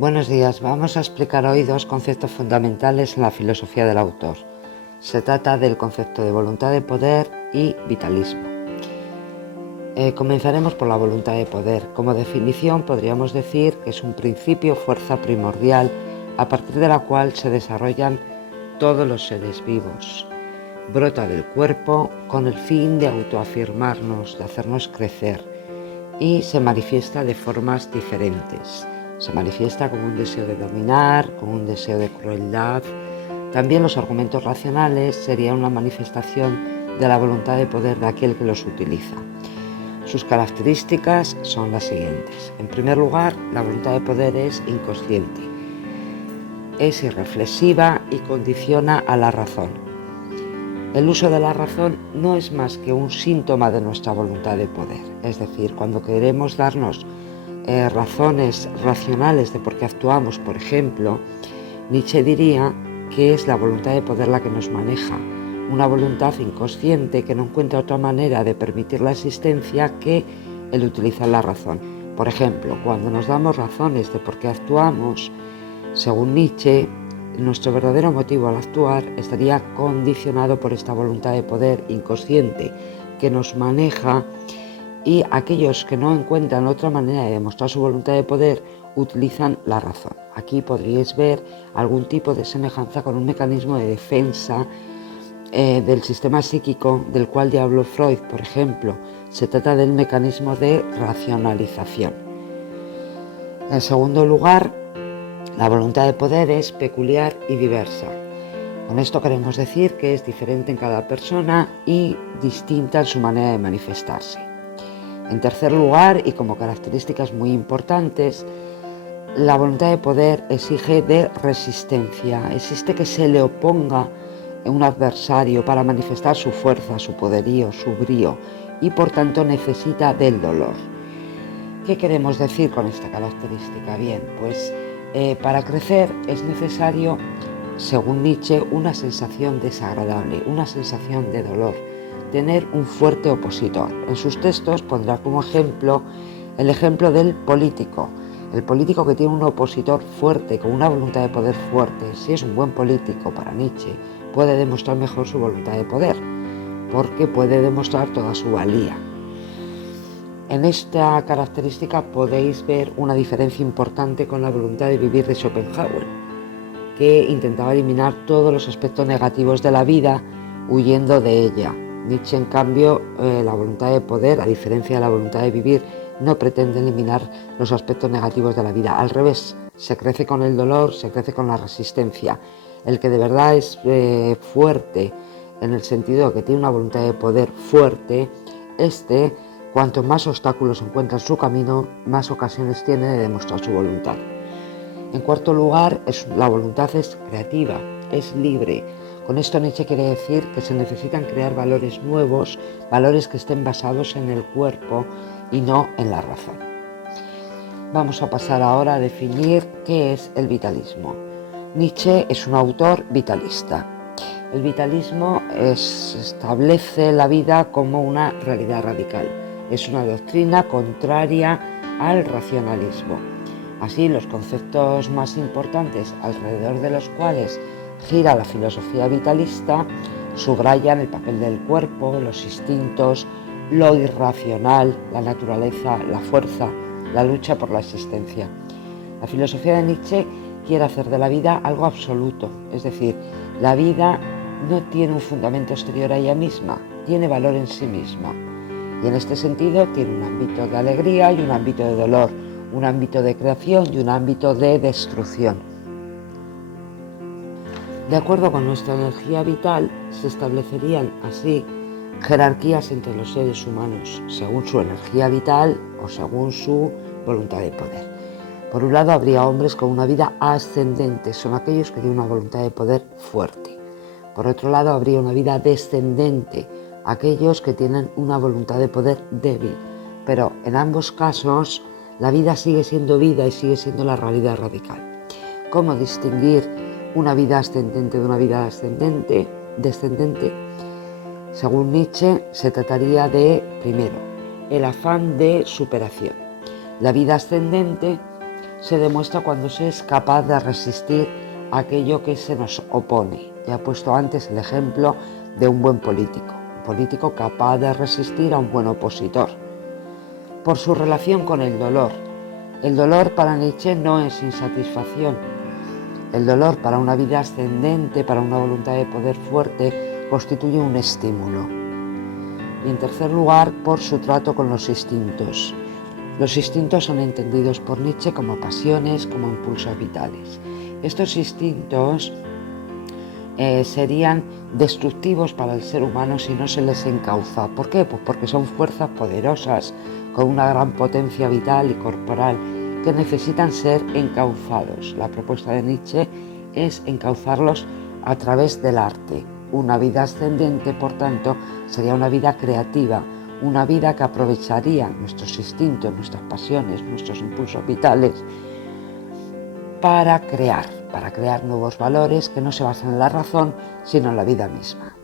Buenos días, vamos a explicar hoy dos conceptos fundamentales en la filosofía del autor. Se trata del concepto de voluntad de poder y vitalismo. Comenzaremos por la voluntad de poder. Como definición podríamos decir que es un principio, fuerza primordial, a partir de la cual se desarrollan todos los seres vivos. Brota del cuerpo con el fin de autoafirmarnos, de hacernos crecer, y se manifiesta de formas diferentes. Se manifiesta como un deseo de dominar, como un deseo de crueldad. También los argumentos racionales serían una manifestación de la voluntad de poder de aquel que los utiliza. Sus características son las siguientes. En primer lugar, la voluntad de poder es inconsciente, es irreflexiva y condiciona a la razón. El uso de la razón no es más que un síntoma de nuestra voluntad de poder. Es decir, cuando queremos darnos razones racionales de por qué actuamos, por ejemplo, Nietzsche diría que es la voluntad de poder la que nos maneja, una voluntad inconsciente que no encuentra otra manera de permitir la existencia que el utilizar la razón. Por ejemplo, cuando nos damos razones de por qué actuamos, según Nietzsche, nuestro verdadero motivo al actuar estaría condicionado por esta voluntad de poder inconsciente que nos maneja, y aquellos que no encuentran otra manera de demostrar su voluntad de poder utilizan la razón. Aquí podríais ver algún tipo de semejanza con un mecanismo de defensa del sistema psíquico del cual ya habló Freud, por ejemplo. Se trata del mecanismo de racionalización. En segundo lugar, la voluntad de poder es peculiar y diversa. Con esto queremos decir que es diferente en cada persona y distinta en su manera de manifestarse. En tercer lugar, y como características muy importantes, la voluntad de poder exige de resistencia. Existe que se le oponga un adversario para manifestar su fuerza, su poderío, su brío, y por tanto necesita del dolor. ¿Qué queremos decir con esta característica? Bien, pues para crecer es necesario, según Nietzsche, una sensación desagradable, una sensación de dolor, tener un fuerte opositor. En sus textos pondrá como ejemplo el ejemplo del político. El político que tiene un opositor fuerte, con una voluntad de poder fuerte, si es un buen político para Nietzsche, puede demostrar mejor su voluntad de poder, porque puede demostrar toda su valía. En esta característica podéis ver una diferencia importante con la voluntad de vivir de Schopenhauer, que intentaba eliminar todos los aspectos negativos de la vida huyendo de ella. Nietzsche, en cambio, la voluntad de poder, a diferencia de la voluntad de vivir, no pretende eliminar los aspectos negativos de la vida. Al revés, se crece con el dolor, se crece con la resistencia. El que de verdad es fuerte, en el sentido de que tiene una voluntad de poder fuerte, cuanto más obstáculos encuentra en su camino, más ocasiones tiene de demostrar su voluntad. En cuarto lugar, la voluntad es creativa, es libre. Con esto Nietzsche quiere decir que se necesitan crear valores nuevos, valores que estén basados en el cuerpo y no en la razón. Vamos a pasar ahora a definir qué es el vitalismo. Nietzsche es un autor vitalista. El vitalismo establece la vida como una realidad radical. Es una doctrina contraria al racionalismo. Así, los conceptos más importantes alrededor de los cuales gira la filosofía vitalista subrayan el papel del cuerpo, los instintos, lo irracional, la naturaleza, la fuerza, la lucha por la existencia. La filosofía de Nietzsche quiere hacer de la vida algo absoluto, es decir, la vida no tiene un fundamento exterior a ella misma, tiene valor en sí misma. Y en este sentido tiene un ámbito de alegría y un ámbito de dolor, un ámbito de creación y un ámbito de destrucción. De acuerdo con nuestra energía vital, se establecerían así jerarquías entre los seres humanos, según su energía vital o según su voluntad de poder. Por un lado, habría hombres con una vida ascendente, son aquellos que tienen una voluntad de poder fuerte. Por otro lado, habría una vida descendente, aquellos que tienen una voluntad de poder débil. Pero en ambos casos, la vida sigue siendo vida y sigue siendo la realidad radical. ¿Cómo distinguir una vida ascendente de una vida descendente? Según Nietzsche, se trataría de, primero, el afán de superación. La vida ascendente se demuestra cuando se es capaz de resistir aquello que se nos opone. Ya he puesto antes el ejemplo de un buen político, un político capaz de resistir a un buen opositor. Por su relación con el dolor. El dolor para Nietzsche no es insatisfacción. El dolor para una vida ascendente, para una voluntad de poder fuerte, constituye un estímulo. Y en tercer lugar, por su trato con los instintos. Los instintos son entendidos por Nietzsche como pasiones, como impulsos vitales. Estos instintos serían destructivos para el ser humano si no se les encauza. ¿Por qué? Pues porque son fuerzas poderosas, con una gran potencia vital y corporal, que necesitan ser encauzados. La propuesta de Nietzsche es encauzarlos a través del arte. Una vida ascendente, por tanto, sería una vida creativa, una vida que aprovecharía nuestros instintos, nuestras pasiones, nuestros impulsos vitales para crear nuevos valores que no se basan en la razón, sino en la vida misma.